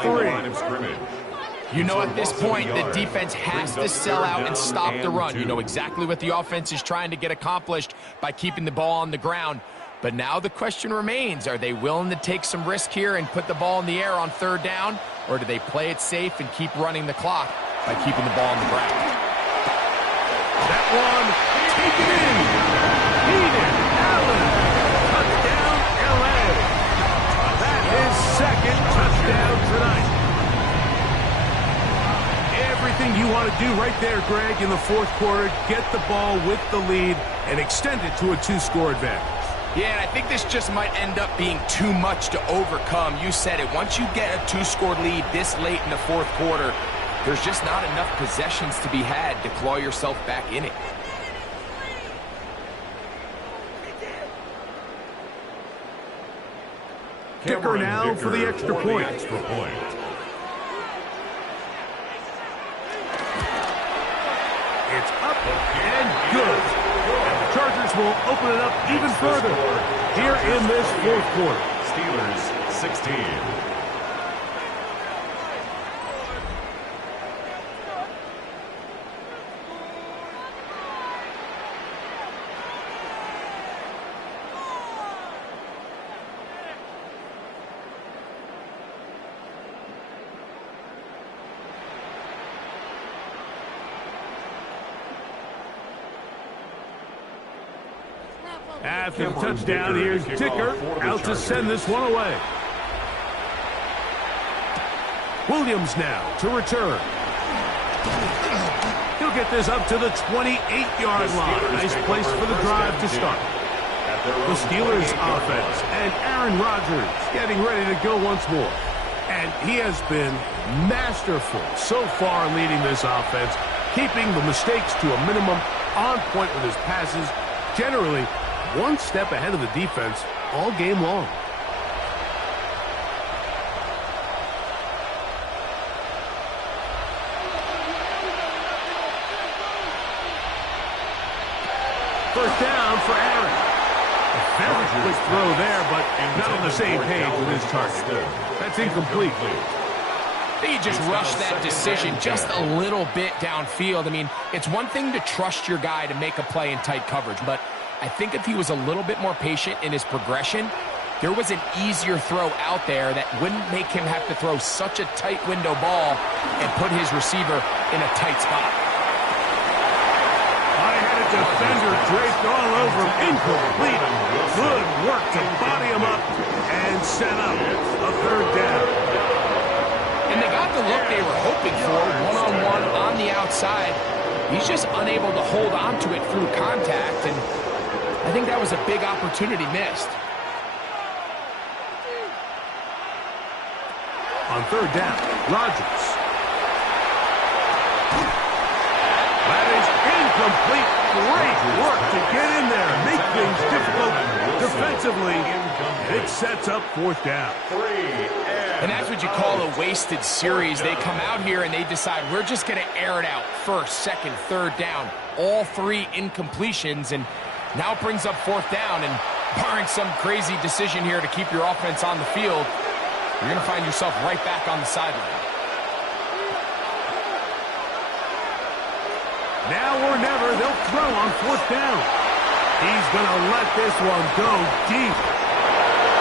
3. You know, at this point, the defense has to sell out and stop the run. You know exactly what the offense is trying to get accomplished by keeping the ball on the ground. But now the question remains, are they willing to take some risk here and put the ball in the air on third down? Or do they play it safe and keep running the clock by keeping the ball on the ground? That one taken in. Allen. Touchdown, LA. That is second touchdown tonight. Everything you want to do right there, Greg, in the fourth quarter, get the ball with the lead and extend it to a 2-score advantage. Yeah, and I think this just might end up being too much to overcome. You said it. Once you get a 2-score lead this late in the fourth quarter, there's just not enough possessions to be had to claw yourself back in it. Dicker now for the extra point. It's up and good. And the Chargers will open it up even further here in this fourth quarter. Steelers 16. After the touchdown, here's Dicker out to send this one away. Williams now to return. He'll get this up to the 28-yard line. Nice place for the drive to start. The Steelers offense and Aaron Rodgers getting ready to go once more. And he has been masterful so far leading this offense, keeping the mistakes to a minimum, on point with his passes, generally one step ahead of the defense all game long. First down for Aaron. A very quick throw there, but not on the same page with his target. That's incomplete. I think he just rushed that decision just a little bit downfield. I mean, it's one thing to trust your guy to make a play in tight coverage, but I think if he was a little bit more patient in his progression, there was an easier throw out there that wouldn't make him have to throw such a tight window ball and put his receiver in a tight spot. High-headed defender draped all over him. Incomplete. Good work to body him up and set up a third down. And they got the look they were hoping for, one-on-one on the outside. He's just unable to hold on to it through contact, and I think that was a big opportunity missed. On third down, Rodgers. That is incomplete. Great work to get in there and make things difficult defensively. It sets up fourth down. And that's what you call a wasted series. They come out here and they decide we're just going to air it out. First, second, third down. All three incompletions, and now it brings up fourth down, and barring some crazy decision here to keep your offense on the field, you're going to find yourself right back on the sideline. Now or never, they'll throw on fourth down. He's going to let this one go deep.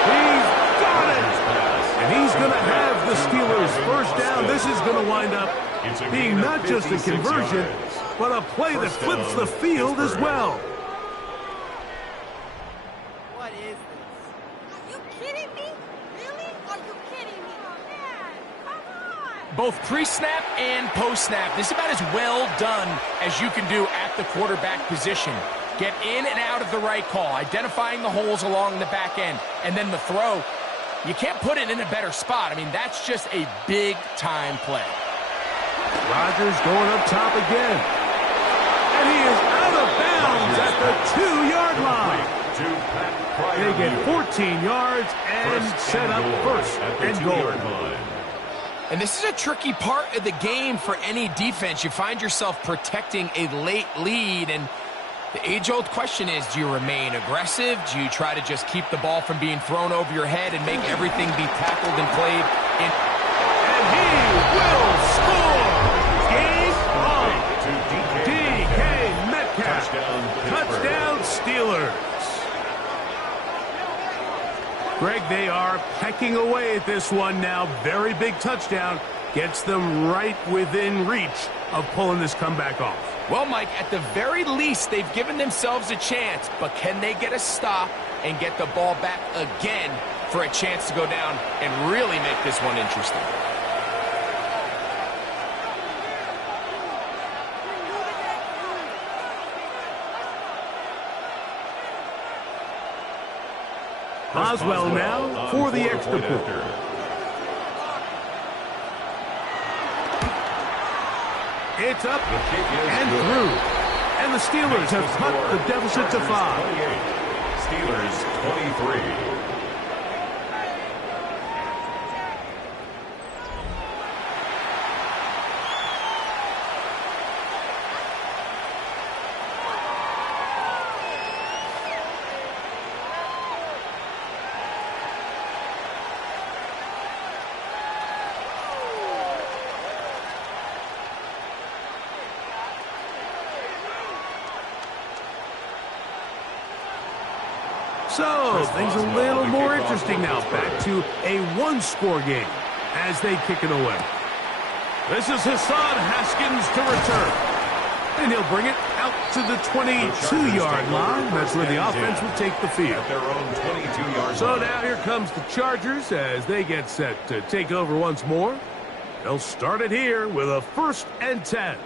He's got it! And he's going to have the Steelers first down. This is going to wind up being not just a conversion, but a play that flips the field as well. What is this? Are you kidding me? Really? Are you kidding me? Dad, come on! Both pre-snap and post-snap, this is about as well done as you can do at the quarterback position. Get in and out of the right call, identifying the holes along the back end, and then the throw. You can't put it in a better spot. I mean, that's just a big-time play. Rodgers going up top again. And he is out of bounds at the 2-yard line. They get 14 yards and set up first and goal. And this is a tricky part of the game for any defense. You find yourself protecting a late lead, and the age-old question is, do you remain aggressive? Do you try to just keep the ball from being thrown over your head and make everything be tackled and played in? And he will score! Game on! DK Metcalf. Touchdown Steelers. Greg, they are pecking away at this one now. Very big touchdown. Gets them right within reach of pulling this comeback off. Well, Mike, at the very least, they've given themselves a chance, but can they get a stop and get the ball back again for a chance to go down and really make this one interesting? Oswell now for the extra point. It's up and through. And the Steelers have cut the deficit to 5. Steelers 23. So, things a little more interesting now. Back to a one-score game as they kick it away. This is Hassan Haskins to return. And he'll bring it out to the 22-yard line. That's where the offense will take the field. At their own 22-yard So line. now here comes the Chargers as they get set to take over once more. They'll start it here with a 1st and 10.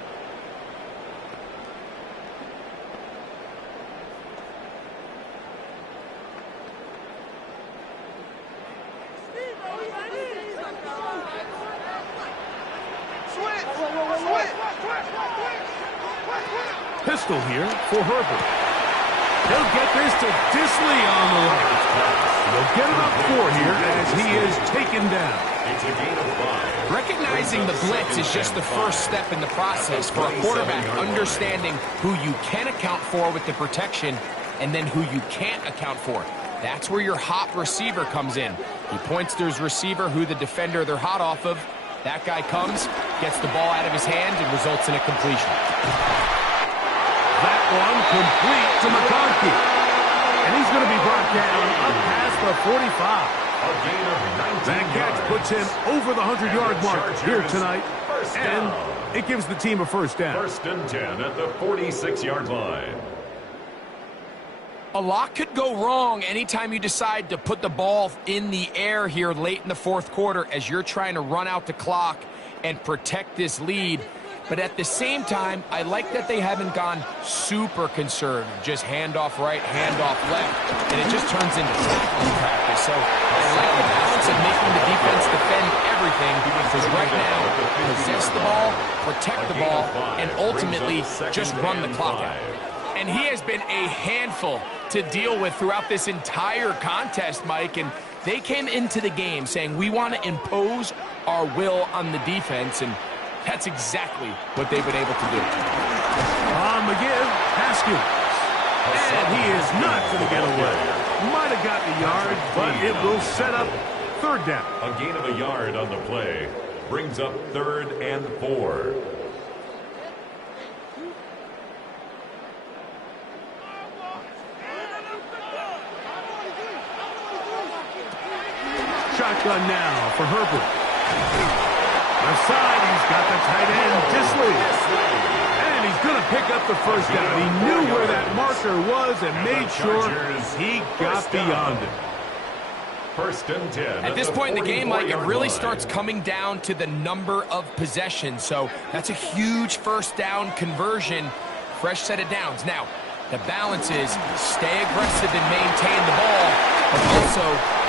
Pistol here for Herbert. He'll get this to Disley on the right. They'll get it up 4 here as he is taken down. It's a gain of 5. Recognizing the blitz is just the first step in the process for a quarterback understanding who you can account for with the protection and then who you can't account for. That's where your hot receiver comes in. He points to his receiver who the defender they're hot off of. That guy comes, gets the ball out of his hand, and results in a completion. That one complete to McConkey. And he's going to be brought down up past the 45. A gain of 19 That catch yards. puts him over the 100-yard mark here tonight. First And down. it gives the team a 1st down. 1st and 10 at the 46-yard line. A lot could go wrong anytime you decide to put the ball in the air here late in the 4th quarter as you're trying to run out the clock and protect this lead. But at the same time, I like that they haven't gone super conservative, just handoff right, handoff left, and it just turns into tackling practice. So I like the balance of making the defense defend everything because right now, possess the ball, protect the ball, and ultimately just run the clock out. And he has been a handful to deal with throughout this entire contest, Mike, and they came into the game saying we want to impose our will on the defense, and that's exactly what they've been able to do. On the give, Haskins. And he is not going to get away. Might have gotten a yard, but it will set up 3rd down. A gain of a yard on the play brings up 3rd and 4. Shotgun now for Herbert. Left side, he's got the tight end, Disley. And he's going to pick up the 1st down. He knew where that marker was and made sure he got beyond it. 1st and 10. At this point in the game, Mike, it really line. starts coming down to the number of possessions. So that's a huge 1st down conversion, fresh set of downs. Now, the balance is stay aggressive and maintain the ball, but also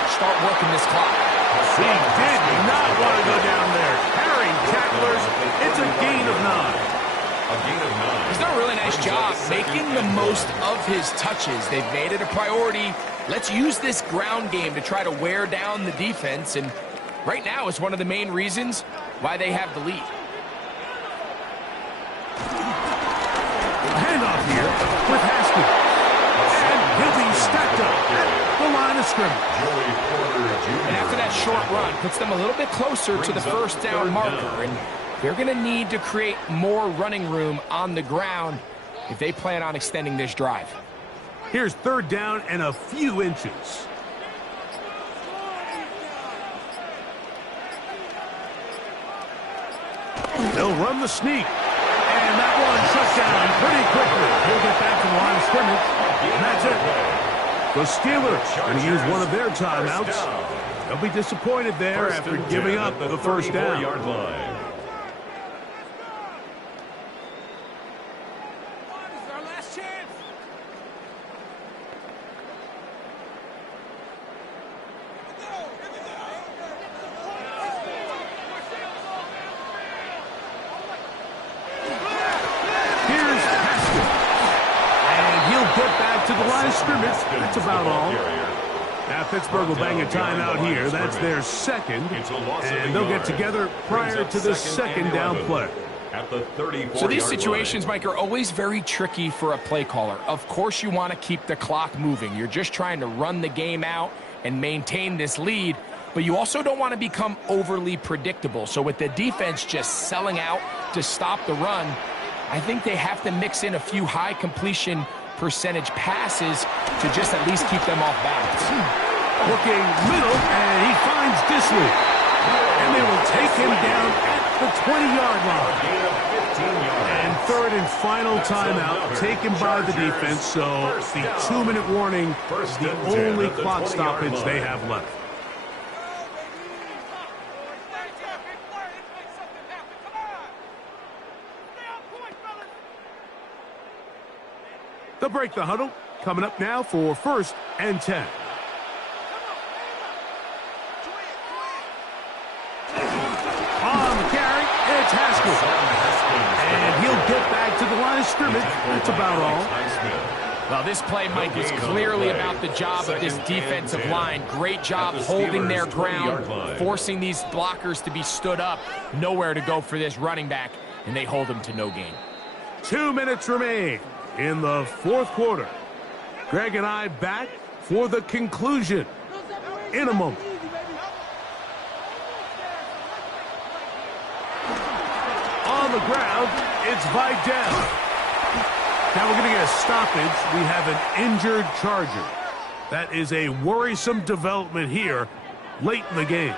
start working this clock. He did not want to go down there. Carrying tacklers, it's a gain of 9. A gain of 9. He's done a really nice job making the most of his touches. They've made it a priority. Let's use this ground game to try to wear down the defense, and right now it's one of the main reasons why they have the lead. Handoff here with Haskins. And he'll be stacked up at the line of scrimmage. And after that short run, puts them a little bit closer to the 1st down marker, and they're going to need to create more running room on the ground if they plan on extending this drive. Here's 3rd down and a few inches. They'll run the sneak. And that one shut down pretty quickly. He'll get back to the line of scrimmage. And that's it. The Steelers going to use one of their timeouts. They'll be disappointed there after giving up the 1st down. Line. To the line of scrimmage. That's about all. Now Pittsburgh will bang a timeout here. That's their 2nd. And they'll get together prior to the 2nd down play. At the 34-yard So these situations, Mike, are always very tricky for a play caller. Of course you want to keep the clock moving. You're just trying to run the game out and maintain this lead. But you also don't want to become overly predictable. So with the defense just selling out to stop the run, I think they have to mix in a few high completion percentage passes to just at least keep them off balance. Looking middle, and he finds Disley. And they will take him down at the 20-yard line. And third and final timeout taken by the defense, so the 2-minute warning is the only clock stoppage they have left. They'll break the huddle. Coming up now for 1st and 10. On the carry, it's Haskell. And he'll get back to the line of scrimmage. That's about all. Well, this play, Mike, is clearly about the job of this defensive line. Great job holding their ground, forcing these blockers to be stood up. Nowhere to go for this running back, and they hold him to no gain. 2 minutes remain in the 4th quarter. Greg and I back for the conclusion in a moment. On the ground, it's Vidal. Now we're going to get a stoppage. We have an injured Charger. That is a worrisome development here late in the game.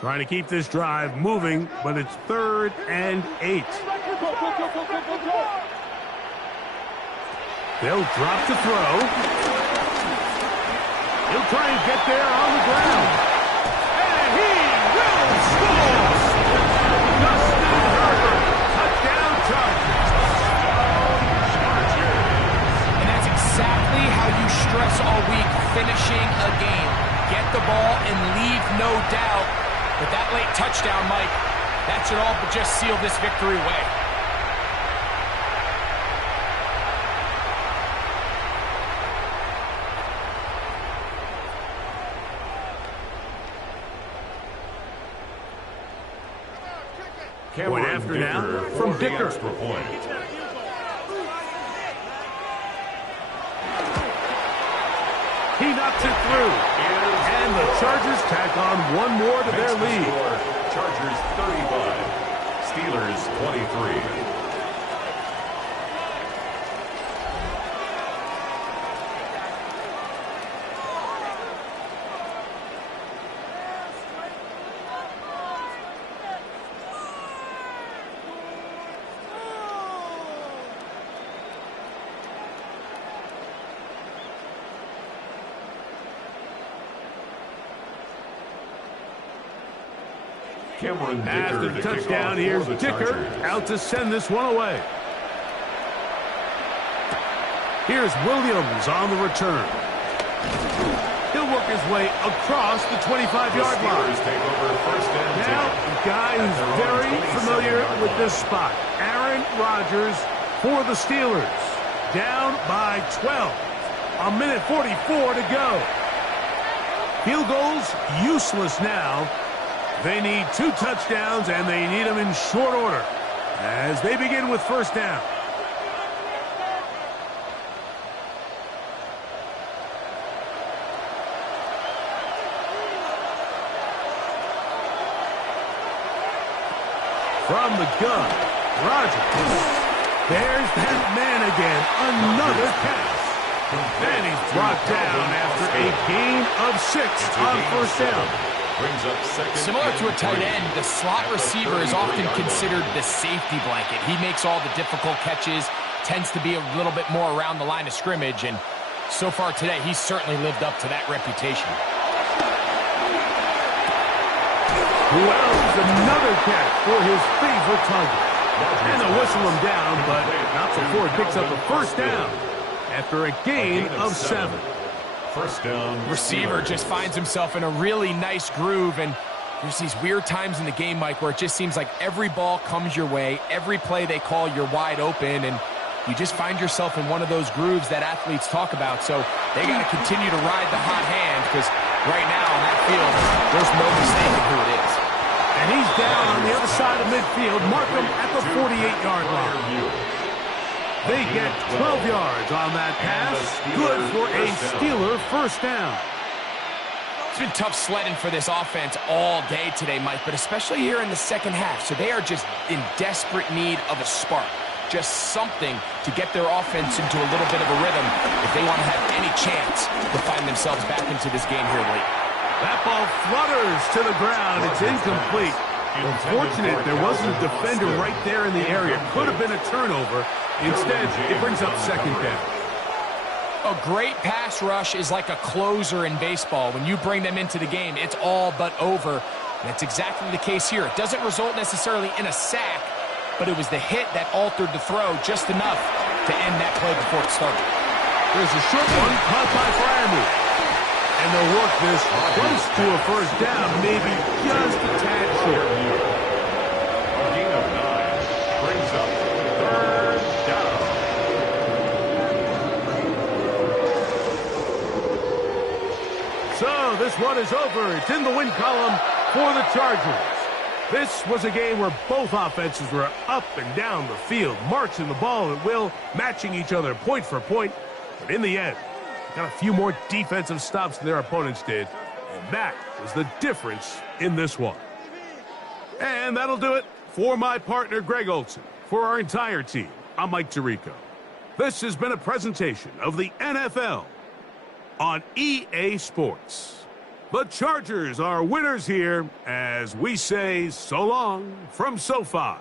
Trying to keep this drive moving, but it's 3rd and 8. They'll drop to throw. He'll try and get there on the ground. And he will score! Justin Herbert, touchdown Chargers. And that's exactly how you stress all week, finishing a game. Get the ball and leave no doubt. But that late touchdown, Mike, that should all but just seal this victory away. Point after now from Dicker. He knocks it through. And the Chargers tack on one more to their lead. Chargers 35, Steelers 23. After the touchdown, here's Dicker out to send this one away. Here's Williams on the return. He'll work his way across the 25-yard line. Now, a guy who's very familiar with this spot, Aaron Rodgers for the Steelers. Down by 12. 1:44 to go. Field goals useless now. They need 2 touchdowns, and they need them in short order as they begin with 1st down. From the gun, Rodgers. There's that man again. Another catch. And he's brought down after a gain of 6 on 1st down. Similar to a tight end, the slot receiver is often considered the safety blanket. He makes all the difficult catches, tends to be a little bit more around the line of scrimmage, and so far today, he's certainly lived up to that reputation. Wells, another catch for his favorite target. And they'll whistle him down, but not before it picks up a 1st down after a gain of 7. 1st down. Receiver just finds himself in a really nice groove, and there's these weird times in the game, Mike, where it just seems like every ball comes your way, every play they call, you're wide open, and you just find yourself in one of those grooves that athletes talk about. So they got to continue to ride the hot hand because right now on that field, there's no mistaking who it is. And he's down on the other side of midfield. Mark him at the 48-yard line. They get 12 yards on that pass. Good for a Steeler first down. It's been tough sledding for this offense all day today, Mike, but especially here in the second half. So they are just in desperate need of a spark. Just something to get their offense into a little bit of a rhythm if they want to have any chance to find themselves back into this game here late. That ball flutters to the ground. It's incomplete. Unfortunate there wasn't a defender right there in the area. Could have been a turnover. Instead, it brings up second down. A great pass rush is like a closer in baseball. When you bring them into the game, it's all but over. And that's exactly the case here. It doesn't result necessarily in a sack, but it was the hit that altered the throw just enough to end that play before it started. There's a short one caught by Bradley. And they'll work this close to a first down, maybe just a tad short. A gain of 9 brings up third down. So this one is over. It's in the win column for the Chargers. This was a game where both offenses were up and down the field, marching the ball at will, matching each other point for point. But in the end, they got a few more defensive stops than their opponents did. And that was the difference in this one. And that'll do it for my partner, Greg Olson. For our entire team, I'm Mike Tirico. This has been a presentation of the NFL on EA Sports. The Chargers are winners here as we say so long from SoFi.